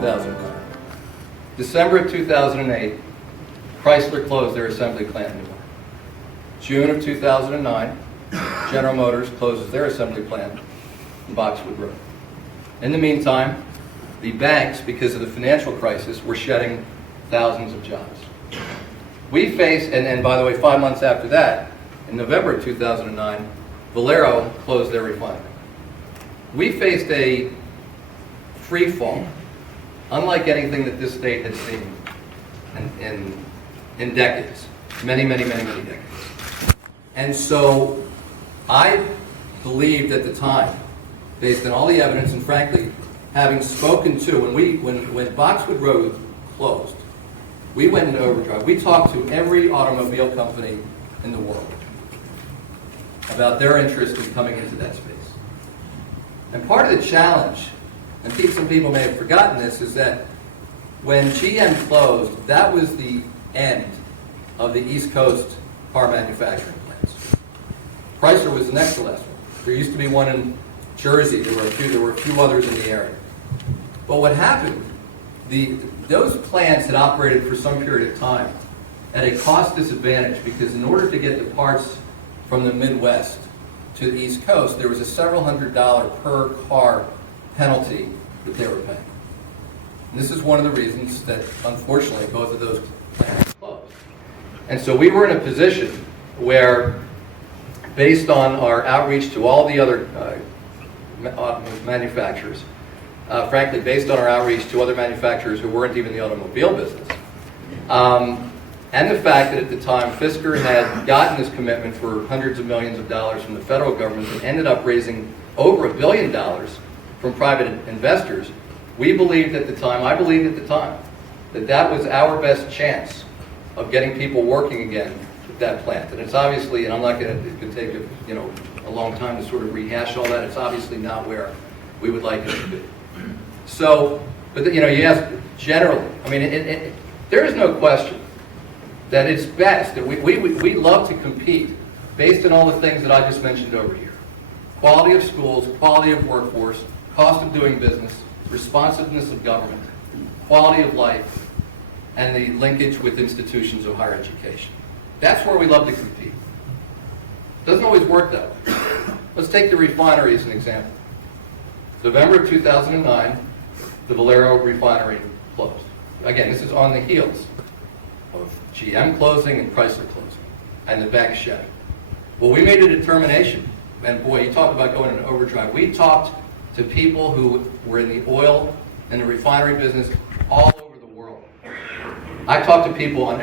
2009. December of 2008, Chrysler closed their assembly plant in Newark. June of 2009, General Motors closes their assembly plant in Boxwood Road. In the meantime, the banks, because of the financial crisis, were shedding thousands of jobs. We faced, and by the way, 5 months after that, in November of 2009, Valero closed their refinery. We faced a free fall, unlike anything that this state had seen in decades, many decades. And so I believed at the time, based on all the evidence, and frankly, having spoken to, when Boxwood Road closed, we went into overdrive. We talked to every automobile company in the world about their interest in coming into that space. And part of the challenge, and some people may have forgotten this, is that when GM closed, that was the end of the East Coast car manufacturing plants. Chrysler was the next to last one. There used to be one in Jersey. There were a few others in the area. But what happened, those plants had operated for some period of time at a cost disadvantage, because in order to get the parts from the Midwest to the East Coast, there was a several $100 per car penalty that they were paying. And this is one of the reasons that, unfortunately, both of those plants closed. And so we were in a position where, based on our outreach to all the other manufacturers, frankly, based on our outreach to other manufacturers who weren't even in the automobile business, and the fact that at the time Fisker had gotten this commitment for hundreds of millions of dollars from the federal government and ended up raising over $1 billion from private investors, we believed at the time, I believed at the time, that that was our best chance of getting people working again at that plant. And it's obviously, and I'm not going to, it could take a long time to sort of rehash all that, it's obviously not where we would like it to be. So, but you ask generally, I mean, there is no question that it's best, that we love to compete based on all the things that I just mentioned over here. Quality of schools, quality of workforce, cost of doing business, responsiveness of government, quality of life, and the linkage with institutions of higher education. That's where we love to compete. Doesn't always work that way. Let's take the refinery as an example. November of 2009, the Valero refinery closed. Again, this is on the heels of GM closing and Chrysler closing, and the bank shedding. Well, we made a determination, and boy, you talk about going into overdrive. We talked to people who were in the oil and the refinery business all over the world. I talked to people on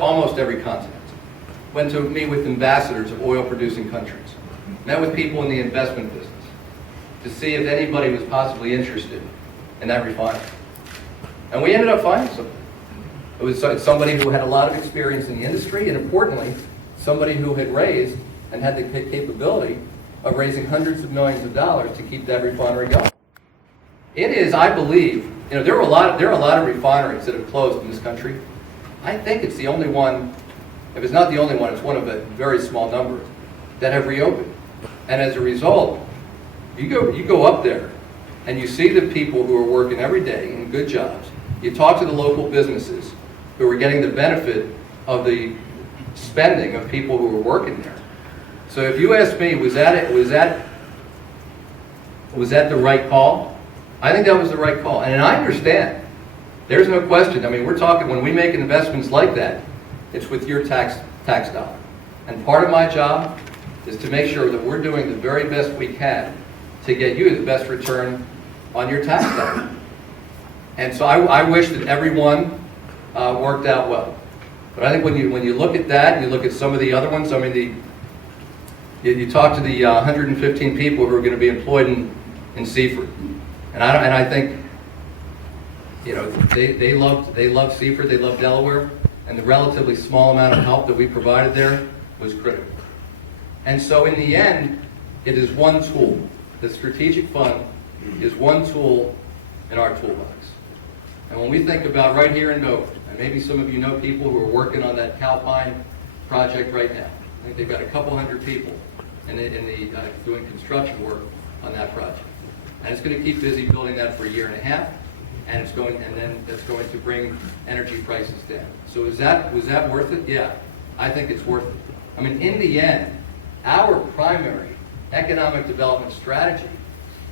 almost every continent. Went to meet with ambassadors of oil-producing countries. Met with people in the investment business to see if anybody was possibly interested in that refinery. And we ended up finding somebody. It was somebody who had a lot of experience in the industry, and importantly, somebody who had raised and had the capability of raising hundreds of millions of dollars to keep that refinery going. It is, I believe, there are a lot of refineries that have closed in this country. I think it's the only one, if it's not the only one, it's one of a very small number that have reopened. And as a result, you go up there and you see the people who are working every day in good jobs. You talk to the local businesses who are getting the benefit of the spending of people who are working there. So if you ask me, was that the right call? I think that was the right call. And I understand. There's no question. I mean, we're talking, when we make investments like that, it's with your tax dollar. And part of my job is to make sure that we're doing the very best we can to get you the best return on your tax dollar. And so I wish that everyone worked out well. But I think when you look at that and you look at some of the other ones, I mean, you talk to the 115 people who are going to be employed in Seaford, and I think they love Seaford, they love Delaware, and the relatively small amount of help that we provided there was critical. And so in the end, it is one tool. The strategic fund is one tool in our toolbox. And when we think about right here in Dover, and maybe some of you know people who are working on that Calpine project right now. I think they've got a couple hundred people doing construction work on that project. And it's going to keep busy building that for a year and a half. and then that's going to bring energy prices down. So was that worth it? Yeah, I think it's worth it. I mean, in the end, our primary economic development strategy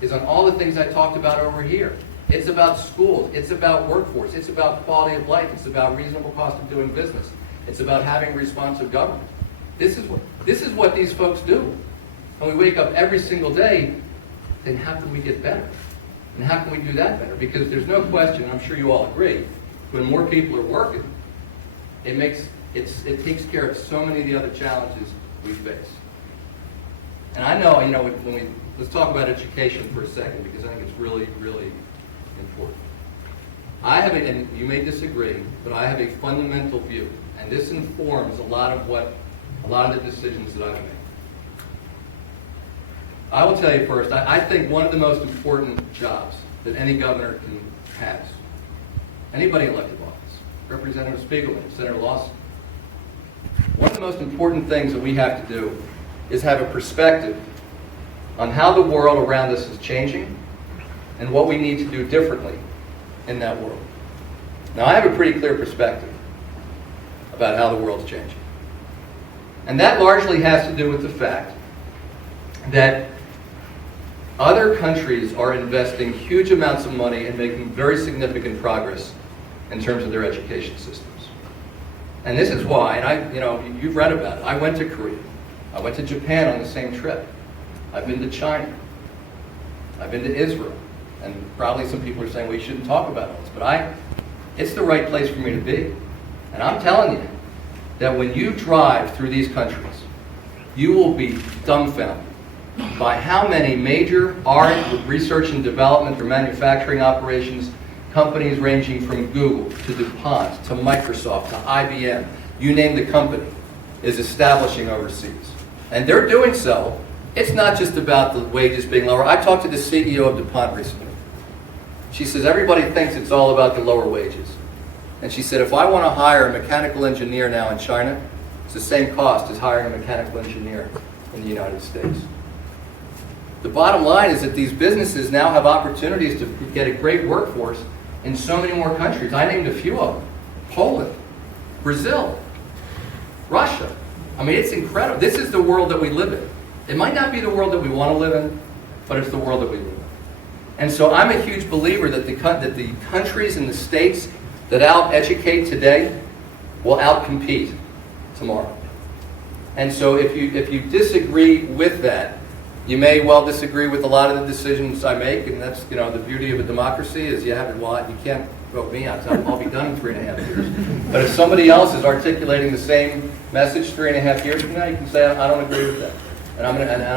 is on all the things I talked about over here. It's about schools, it's about workforce, it's about quality of life, it's about reasonable cost of doing business, it's about having responsive government. This is what these folks do. And we wake up every single day, then how can we get better? And how can we do that better? Because there's no question, I'm sure you all agree, when more people are working, it takes care of so many of the other challenges we face. And I know, let's talk about education for a second, because I think it's really, really important. And you may disagree, but I have a fundamental view, and this informs a lot of the decisions that I've made. I will tell you first, I think one of the most important jobs that any governor has, anybody in elected office, Representative Spiegelman, Senator Lawson, one of the most important things that we have to do is have a perspective on how the world around us is changing and what we need to do differently in that world. Now, I have a pretty clear perspective about how the world's changing. And that largely has to do with the fact that other countries are investing huge amounts of money and making very significant progress in terms of their education systems. And this is why, and you've read about it. I went to Korea. I went to Japan on the same trip. I've been to China. I've been to Israel. And probably some people are saying, well, you shouldn't talk about all this. But it's the right place for me to be. And I'm telling you that when you drive through these countries, you will be dumbfounded by how many major art, research and development, or manufacturing operations, companies ranging from Google to DuPont to Microsoft to IBM, you name the company, is establishing overseas. And they're doing so. It's not just about the wages being lower. I talked to the CEO of DuPont recently. She says, everybody thinks it's all about the lower wages. And she said, if I want to hire a mechanical engineer now in China, it's the same cost as hiring a mechanical engineer in the United States. The bottom line is that these businesses now have opportunities to get a great workforce in so many more countries. I named a few of them. Poland, Brazil, Russia. I mean, it's incredible. This is the world that we live in. It might not be the world that we want to live in, but it's the world that we live in. And so I'm a huge believer that the countries and the states that out-educate today will out-compete tomorrow. And so if you disagree with that, you may well disagree with a lot of the decisions I make, and that's the beauty of a democracy is you can't vote me out. I'll be done in 3.5 years. But if somebody else is articulating the same message 3.5 years from now, you can say I don't agree with that, and I'm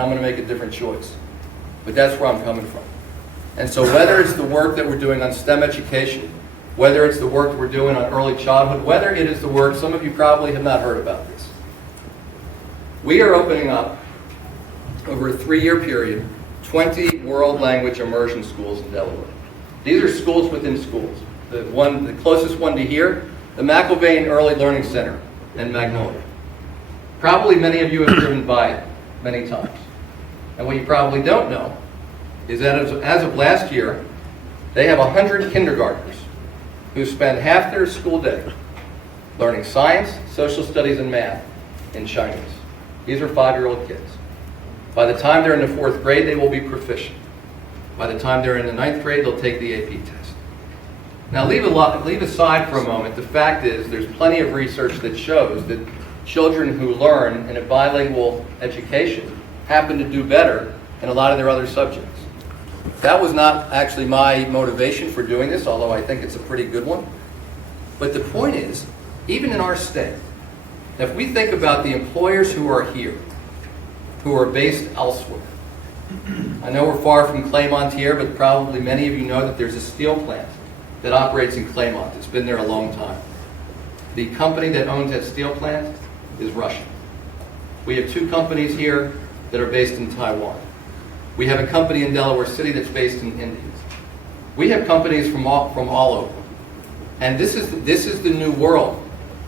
going to make a different choice. But that's where I'm coming from. And so whether it's the work that we're doing on STEM education, whether it's the work that we're doing on early childhood, whether it is the work, some of you probably have not heard about this. We are opening up, over a 3-year period, 20 world language immersion schools in Delaware. These are schools within schools. The closest one to here, the McIlvain Early Learning Center in Magnolia. Probably many of you have driven by it many times. And what you probably don't know is that as of last year, they have 100 kindergartners who spend half their school day learning science, social studies, and math in Chinese. These are 5-year-old kids. By the time they're in the 4th grade, they will be proficient. By the time they're in the 9th grade, they'll take the AP test. Now leave aside for a moment, the fact is there's plenty of research that shows that children who learn in a bilingual education happen to do better in a lot of their other subjects. That was not actually my motivation for doing this, although I think it's a pretty good one. But the point is, even in our state, if we think about the employers who are here, who are based elsewhere. I know we're far from Claymont here, but probably many of you know that there's a steel plant that operates in Claymont. It's been there a long time. The company that owns that steel plant is Russian. We have 2 companies here that are based in Taiwan. We have a company in Delaware City that's based in India. We have companies from all over. And this is the new world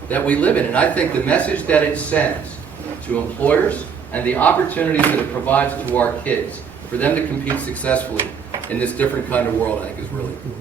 that we live in. And I think the message that it sends to employers and the opportunities that it provides to our kids for them to compete successfully in this different kind of world, I think is really cool.